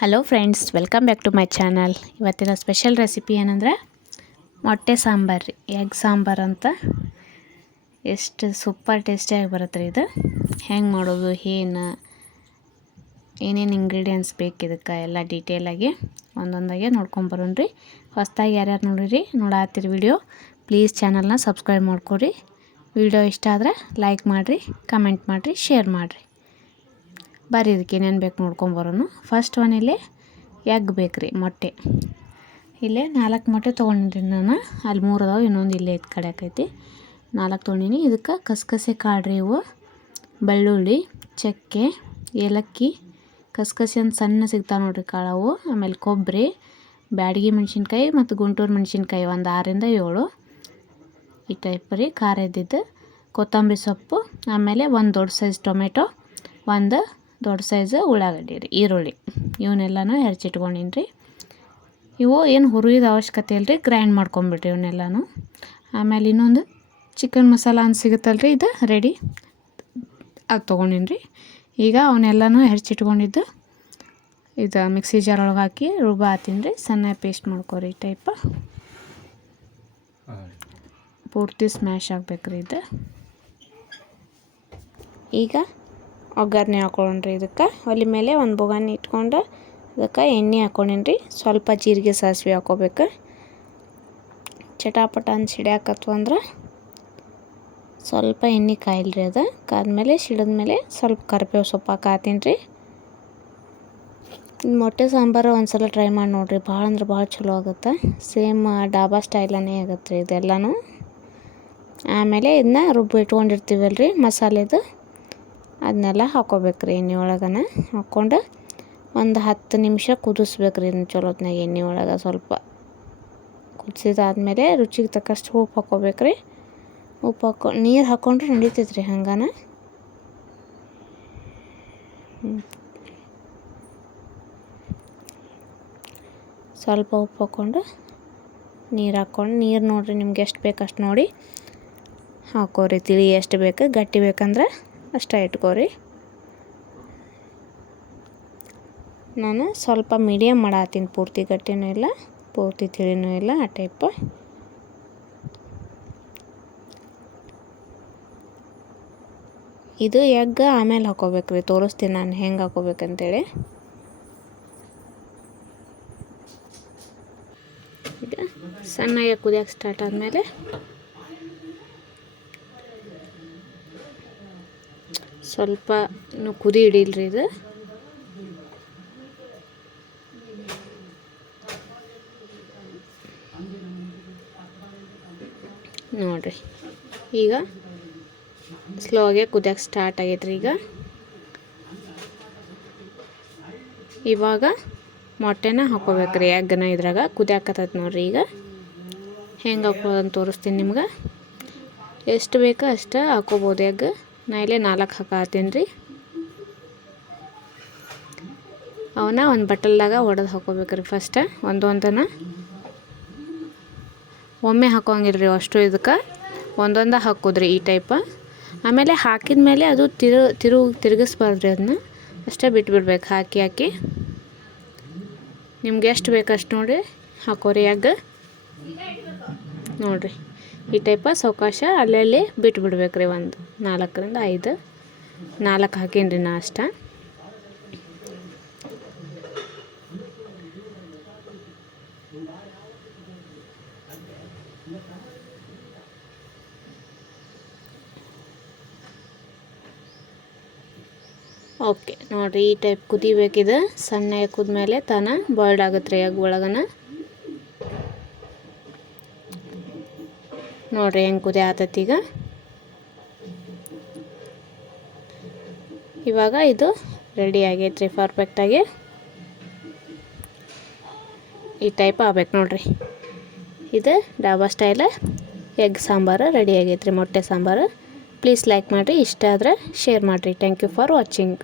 Hello friends, welcome back to my channel. ಇವತ್ತಿನ special recipe ಏನಂದರೆ ಮೊಟ್ಟೆ ಸಾಂಬಾರು ರೀ, ಎಗ್ ಸಾಂಬಾರು ಅಂತ. ಎಷ್ಟು ಸೂಪರ್ ಟೇಸ್ಟಿಯಾಗಿ ಬರುತ್ತೆ ರೀ ಇದು. ಹೆಂಗೆ ಮಾಡೋದು, ಏನೇನು ಇಂಗ್ರೀಡಿಯೆಂಟ್ಸ್ ಬೇಕು ಇದಕ್ಕೆ ಎಲ್ಲ ಡೀಟೇಲಾಗಿ ಒಂದೊಂದಾಗೆ ನೋಡ್ಕೊಂಬರೋಣ ರೀ. ಹೊಸದಾಗಿ ಯಾರ್ಯಾರು ನೋಡಿರಿ ನೋಡಾತ್ತೀರಿ ವಿಡಿಯೋ, ಪ್ಲೀಸ್ ಚಾನಲ್ನ ಸಬ್ಸ್ಕ್ರೈಬ್ ಮಾಡ್ಕೊರಿ. ವಿಡಿಯೋ ಇಷ್ಟ ಆದರೆ ಲೈಕ್ ಮಾಡಿರಿ, ಕಮೆಂಟ್ ಮಾಡಿರಿ, ಶೇರ್ ಮಾಡಿರಿ. ಬರ್ರಿ ಇದಕ್ಕೆ ಏನೇನು ಬೇಕು ನೋಡ್ಕೊಂಬರೋನು. ಫಸ್ಟ್ ಒನ್ ಇಲ್ಲಿ ಎಗ್ ಬೇಕು ರೀ, ಮೊಟ್ಟೆ. ಇಲ್ಲೇ 4 ಮೊಟ್ಟೆ ತೊಗೊಂಡಿನಿ ನಾನು. ಅಲ್ಲಿ 3 ಅದಾವೆ, ಇನ್ನೊಂದು ಇಲ್ಲೇ ಇದು ಕಡೆ ಆಕೈತಿ. 4 ತೊಗೊಂಡಿನಿ. ಇದಕ್ಕೆ ಕಸಕಸೆ ಕಾಳು ರೀ ಇವು, ಬೆಳ್ಳುಳ್ಳಿ, ಚಕ್ಕೆ, ಏಲಕ್ಕಿ, ಕಸಕಸೆ ಅಂತ ಸಣ್ಣ ಸಿಗ್ತಾವೆ ನೋಡಿರಿ ಕಾಳವು. ಆಮೇಲೆ ಕೊಬ್ಬರಿ, ಬ್ಯಾಡಗಿ ಮೆಣಸಿನ್ಕಾಯಿ ಮತ್ತು ಗುಂಟೂರು ಮೆಣಸಿನ್ಕಾಯಿ ಒಂದು 6ರಿಂದ 7 ಈ ಟೈಪ್ ರೀ. ಖಾರ ಇದ್ದಿದ್ದು, ಕೊತ್ತಂಬರಿ ಸೊಪ್ಪು, ಆಮೇಲೆ ಒಂದು ದೊಡ್ಡ ಸೈಜ್ ಟೊಮೆಟೊ, ಒಂದು ದೊಡ್ಡ ಸೈಜು ಉಳ್ಳಾಗಡ್ಡಿ ರೀ, ಈರುಳ್ಳಿ. ಇವನ್ನೆಲ್ಲನೂ ಹೆಚ್ಚಿಟ್ಕೊಂಡಿನಿ ರೀ. ಇವು ಏನು ಹುರಿಯೋದು ಅವಶ್ಯಕತೆ ಇಲ್ಲ ರೀ, ಗ್ರೈಂಡ್ ಮಾಡ್ಕೊಂಬಿಡ್ರಿ ಇವನ್ನೆಲ್ಲನೂ. ಆಮೇಲೆ ಇನ್ನೊಂದು ಚಿಕನ್ ಮಸಾಲ ಅಂತ ಸಿಗುತ್ತಲ್ಲ ರೀ, ಇದು ರೆಡಿ, ಅದು ತೊಗೊಂಡಿನಿ ರೀ. ಈಗ ಅವನ್ನೆಲ್ಲನೂ ಹೆಚ್ಚಿಟ್ಕೊಂಡಿದ್ದು ಇದು ಮಿಕ್ಸಿ ಜಾರ್ ಒಳಗೆ ಹಾಕಿ ಹಾಕ್ತೀನಿ ರೀ. ಸಣ್ಣ ಪೇಸ್ಟ್ ಮಾಡ್ಕೊರಿ ಈ ಟೈಪ್. ಪೂರ್ತಿ ಸ್ಮ್ಯಾಶ್ ಆಗ್ಬೇಕು ರೀ ಇದು. ಈಗ ಒಗ್ಗರಣೆ ಹಾಕೊಳ್ಳೋಣ್ರಿ ಇದಕ್ಕೆ. ಒಲೆ ಮೇಲೆ ಒಂದು ಬೊಗಾನಿ ಇಟ್ಕೊಂಡು ಅದಕ್ಕೆ ಎಣ್ಣೆ ಹಾಕ್ಕೊಂಡೀನಿ ರೀ. ಸ್ವಲ್ಪ ಜೀರಿಗೆ ಸಾಸಿವೆ ಹಾಕ್ಕೋಬೇಕು. ಚಟಾಪಟ ಅಂತ ಸಿಡ್ಯಾಕತ್ವ ಅಂದ್ರೆ ಸ್ವಲ್ಪ ಎಣ್ಣೆ ಕಾಯಿಲ್ರಿ. ಅದು ಕಾದ್ಮೇಲೆ ಸಿಡಿದ್ಮೇಲೆ ಸ್ವಲ್ಪ ಕರಿಬೇವು ಸೊಪ್ಪು ಹಾಕತ್ತೀನಿ ರೀ. ಮೊಟ್ಟೆ ಸಾಂಬಾರು ಒಂದು ಸಲ ಟ್ರೈ ಮಾಡಿ ನೋಡಿರಿ, ಭಾಳ ಅಂದ್ರೆ ಭಾಳ ಚಲೋ ಆಗುತ್ತೆ. ಸೇಮ್ ಡಾಬಾ ಸ್ಟೈಲನೇ ಆಗುತ್ತೆ ರೀ ಇದೆಲ್ಲನೂ. ಆಮೇಲೆ ಇದನ್ನ ರುಬ್ಬಿ ಇಟ್ಕೊಂಡಿರ್ತೀವಲ್ಲ ರೀ ಮಸಾಲೆದು, ಅದನ್ನೆಲ್ಲ ಹಾಕ್ಕೋಬೇಕು ರೀ ಎಣ್ಣೆ ಒಳಗನ. ಹಾಕ್ಕೊಂಡು ಒಂದು 10 ನಿಮಿಷ ಕುದಿಸ್ಬೇಕು ರೀ ಇದನ್ನ ಚಲೋತ್ನಾಗ ಎಣ್ಣೆ ಒಳಗೆ. ಸ್ವಲ್ಪ ಕುದಿಸಿದಾದ್ಮೇಲೆ ರುಚಿಗೆ ತಕ್ಕಷ್ಟು ಉಪ್ಪು ಹಾಕ್ಕೋಬೇಕು ರೀ. ಉಪ್ಪು ನೀರು ಹಾಕ್ಕೊಂಡ್ರೆ ನಡೀತೈತೆ ರೀ ಹಂಗಾನ. ಸ್ವಲ್ಪ ಉಪ್ಪು ಹಾಕ್ಕೊಂಡು ನೀರು ಹಾಕ್ಕೊಂಡು, ನೀರು ನೋಡಿರಿ ನಿಮ್ಗೆ ಎಷ್ಟು ಬೇಕು ಅಷ್ಟು ನೋಡಿ ಹಾಕೋರಿ. ತಿಳಿ ಎಷ್ಟು ಬೇಕು, ಗಟ್ಟಿ ಬೇಕಂದ್ರೆ ಅಷ್ಟೇ ಇಟ್ಕೋರಿ. ನಾನು ಸ್ವಲ್ಪ ಮೀಡಿಯಮ್ ಮಾಡತ್ತೀನಿ, ಪೂರ್ತಿ ಗಟ್ಟಿನೂ ಇಲ್ಲ ಪೂರ್ತಿ ತಿಳಿನೂ ಇಲ್ಲ, ಆ ಟೈಪ್. ಇದು ಎಗ್ ಆಮೇಲೆ ಹಾಕೋಬೇಕು ರೀ, ತೋರಿಸ್ತೀನಿ ನಾನು ಹೆಂಗೆ ಹಾಕೋಬೇಕಂತೇಳಿ. ಈಗ ಸಣ್ಣಗೆ ಕುದಿಯೋಕೆ ಸ್ಟಾರ್ಟ್ ಆದಮೇಲೆ ಸ್ವಲ್ಪ ಇನ್ನು ಕುದಿ ಹಿಡಿಲ್ರಿ ಇದು. ನೋಡಿರಿ ಈಗ ಸ್ಲೋಗೆ ಕುದಿಯೋಕೆ ಸ್ಟಾರ್ಟ್ ಆಗೈತೆ ರೀ. ಇವಾಗ ಮೊಟ್ಟೆನ ಹಾಕ್ಕೋಬೇಕು ರೀ, ಎಗ್ಗನ ಇದ್ರಾಗ ಕುದಿಯಾಕತ್ತೈತೆ ನೋಡಿರಿ. ಈಗ ಹೆಂಗೆ ಹಾಕೋದಂತ ತೋರಿಸ್ತೀನಿ ನಿಮ್ಗೆ. ಎಷ್ಟು ಬೇಕೋ ಅಷ್ಟು ಹಾಕ್ಕೋಬೋದು ಎಗ್. ನಾ ಇಲ್ಲೇ 4 ಹಾಕತ್ತೀನಿ ರೀ. ಅವನ್ನ ಒಂದು ಬಟ್ಟಲ್ದಾಗ ಒಡೆದು ಹಾಕ್ಕೋಬೇಕ್ರಿ ಫಸ್ಟ್. ಒಂದೊಂದನ್ನು ಒಮ್ಮೆ ಹಾಕೋಂಗಿಲ್ಲ ರೀ ಅಷ್ಟು, ಇದಕ್ಕೆ ಒಂದೊಂದು ಹಾಕೋದ್ರಿ ಈ ಟೈಪ್. ಆಮೇಲೆ ಹಾಕಿದ ಮೇಲೆ ಅದು ತಿರುಗಿಸ್ಬಾರ್ದ್ರಿ, ಅದನ್ನ ಅಷ್ಟೇ ಬಿಟ್ಬಿಡ್ಬೇಕು. ಹಾಕಿ ನಿಮ್ಗೆ ಎಷ್ಟು ಬೇಕು ಅಷ್ಟು ನೋಡಿ ಹಾಕೋರಿ ಎಗ್. ನೋಡಿರಿ ಈ ಟೈಪ ಸಾವಕಾಶ ಅಲ್ಲಲ್ಲಿ ಬಿಟ್ಬಿಡ್ಬೇಕು ರೀ. ಒಂದು 4ರಿಂದ 5 4 ಹಾಕೀನಿ ರೀ ನಾ ಅಷ್ಟ. ಓಕೆ ನೋಡಿರಿ ಈ ಟೈಪ್ ಕುದಿಬೇಕಿದೆ. ಸಣ್ಣ ಕುದ್ಮೇಲೆ ತಾನ ಬಾಯ್ಲ್ಡ್ ಆಗುತ್ತೆ ರೀ ಎಗ್ ಒಳಗನ. ನೋಡಿರಿ ಹೆಂಗೆ ಕುದಿ ಆತೈತಿ. ಇವಾಗ ಇದು ರೆಡಿ ಆಗೈತೆ ರೀ ಪರ್ಫೆಕ್ಟಾಗಿ. ಈ ಟೈಪ್ ಆಗ್ಬೇಕು ನೋಡಿರಿ. ಇದು dhaba style egg sambar ready ಆಗೈತೆ ರೀ, ಮೊಟ್ಟೆ ಸಾಂಬಾರು. ಪ್ಲೀಸ್ ಲೈಕ್ ಮಾಡಿರಿ, ಇಷ್ಟ ಆದರೆ ಶೇರ್ ಮಾಡಿರಿ. Thank you for watching.